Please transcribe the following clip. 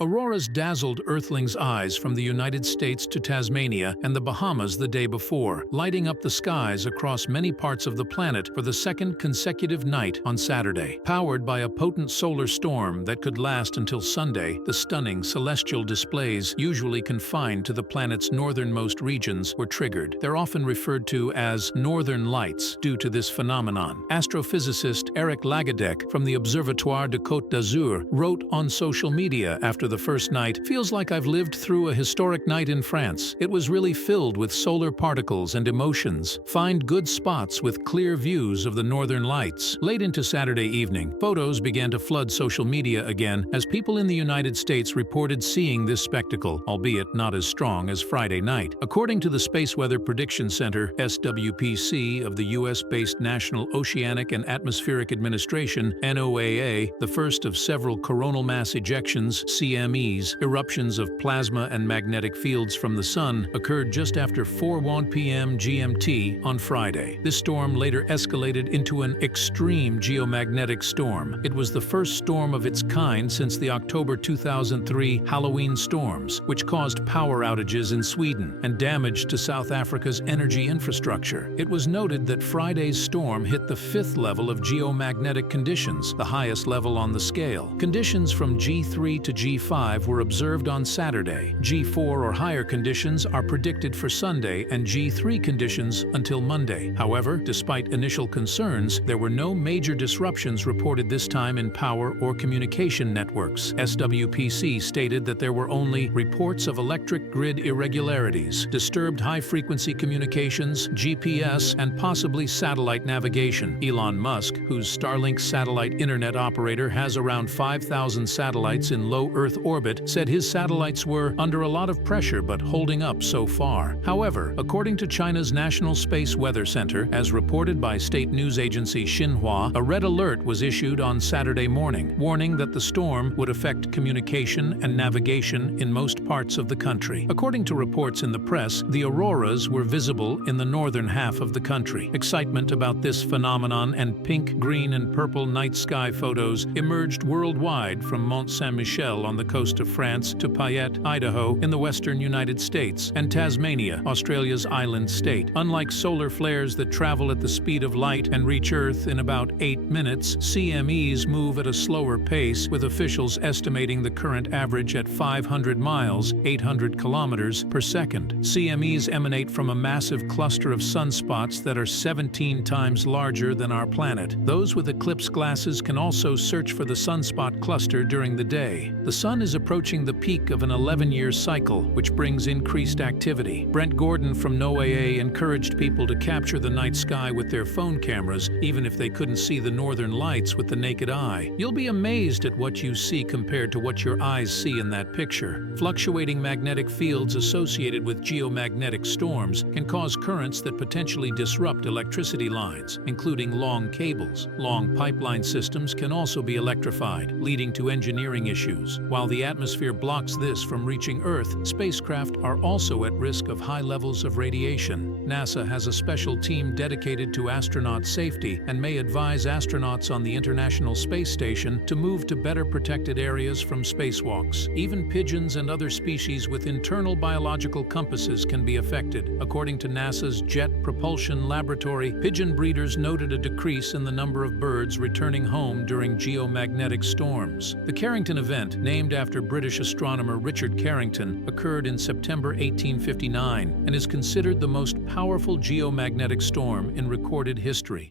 Auroras dazzled Earthlings' eyes from the United States to Tasmania and the Bahamas the day before, lighting up the skies across many parts of the planet for the second consecutive night on Saturday. Powered by a potent solar storm that could last until Sunday, the stunning celestial displays, usually confined to the planet's northernmost regions, were triggered. They're often referred to as northern lights due to this phenomenon. Astrophysicist Eric Lagadec from the Observatoire de Côte d'Azur wrote on social media after the first night, "Feels like I've lived through a historic night in France. It was really filled with solar particles and emotions. Find good spots with clear views of the northern lights." Late into Saturday evening, photos began to flood social media again as people in the United States reported seeing this spectacle, albeit not as strong as Friday night. According to the Space Weather Prediction Center, SWPC, of the US-based National Oceanic and Atmospheric Administration, NOAA, the first of several coronal mass ejections, CMEs, eruptions of plasma and magnetic fields from the Sun, occurred just after 4:01 p.m. GMT on Friday. This storm later escalated into an extreme geomagnetic storm. It was the first storm of its kind since the October 2003 Halloween storms, which caused power outages in Sweden and damage to South Africa's energy infrastructure. It was noted that Friday's storm hit the 5th level of geomagnetic conditions, the highest level on the scale. Conditions from G3 to G5 were observed on Saturday. G4 or higher conditions are predicted for Sunday and G3 conditions until Monday. However, despite initial concerns, there were no major disruptions reported this time in power or communication networks. SWPC stated that there were only reports of electric grid irregularities, disturbed high-frequency communications, GPS, and possibly satellite navigation. Elon Musk, whose Starlink satellite internet operator has around 5,000 satellites in low Earth orbit, said his satellites were under a lot of pressure but holding up so far. However, according to China's National Space Weather Center, as reported by state news agency Xinhua, a red alert was issued on Saturday morning, warning that the storm would affect communication and navigation in most parts of the country. According to reports in the press, the auroras were visible in the northern half of the country. Excitement about this phenomenon and pink, green, and purple night sky photos emerged worldwide, from Mont Saint-Michel on the coast of France to Payette, Idaho, in the western United States, and Tasmania, Australia's island state. Unlike solar flares that travel at the speed of light and reach Earth in about 8 minutes, CMEs move at a slower pace, with officials estimating the current average at 500 miles, 800 kilometers per second. CMEs emanate from a massive cluster of sunspots that are 17 times larger than our planet. Those with eclipse glasses can also search for the sunspot cluster during the day. The Sun is approaching the peak of an 11-year cycle, which brings increased activity. Brent Gordon from NOAA encouraged people to capture the night sky with their phone cameras, even if they couldn't see the northern lights with the naked eye. You'll be amazed at what you see compared to what your eyes see in that picture. Fluctuating magnetic fields associated with geomagnetic storms can cause currents that potentially disrupt electricity lines, including long cables. Long pipeline systems can also be electrified, leading to engineering issues. While the atmosphere blocks this from reaching Earth, spacecraft are also at risk of high levels of radiation. NASA has a special team dedicated to astronaut safety and may advise astronauts on the International Space Station to move to better protected areas from spacewalks. Even pigeons and other species with internal biological compasses can be affected. According to NASA's Jet Propulsion Laboratory, pigeon breeders noted a decrease in the number of birds returning home during geomagnetic storms. The Carrington event, named after British astronomer Richard Carrington, occurred in September 1859 and is considered the most powerful geomagnetic storm in recorded history.